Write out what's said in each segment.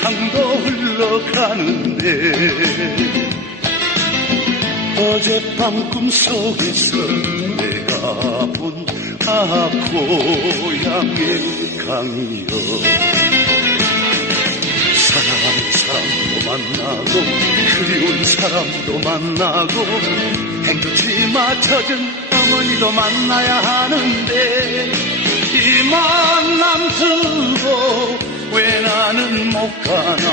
강도 흘러가는데 어젯밤 꿈속에서 내가 본 아 고향의 강이여 사랑하는 사람도 만나고 그리운 사람도 만나고 행주치 맞춰준 어머니도 만나야 하는 가나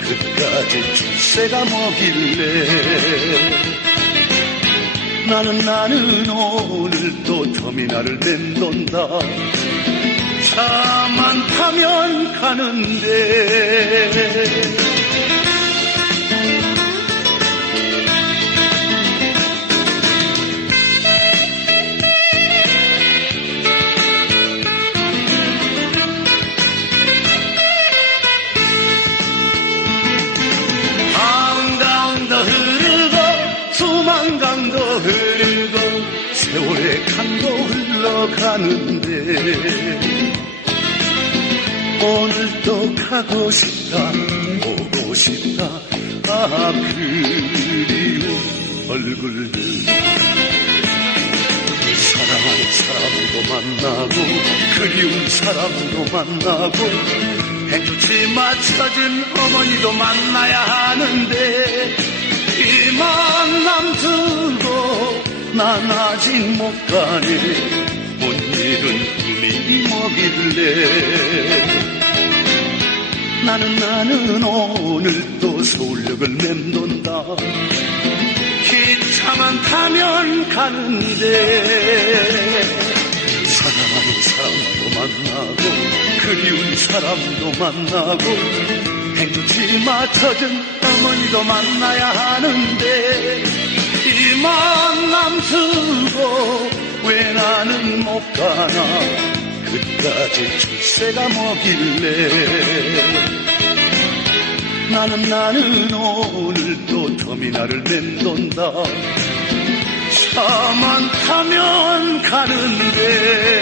그까지 출세가 뭐길래? 나는 나는 오늘 또 터미널을 맴돈다. 차만 타면 가는데 수만강도 흐르고 세월의 강도 흘러가는데 오늘도 가고 싶다 보고 싶다. 아 그리운 얼굴들 사랑하는 사람도 만나고 그리운 사람도 만나고 행주치 맞춰준 어머니도 만나야 하는데 못 가네 못 잃은 꿈이 뭐길래? 나는 나는 오늘 또 서울역을 맴돈다. 기차만 타면 가는데 사랑하는 사람도 만나고 그리운 사람도 만나고 행주치 맞춰준 어머니도 만나야 하는데 이 만남 왜 가나 그까지 출세가 뭐길래. 나는 나는 오늘 또 터미널을 맴돈다. 차만 타면 가는데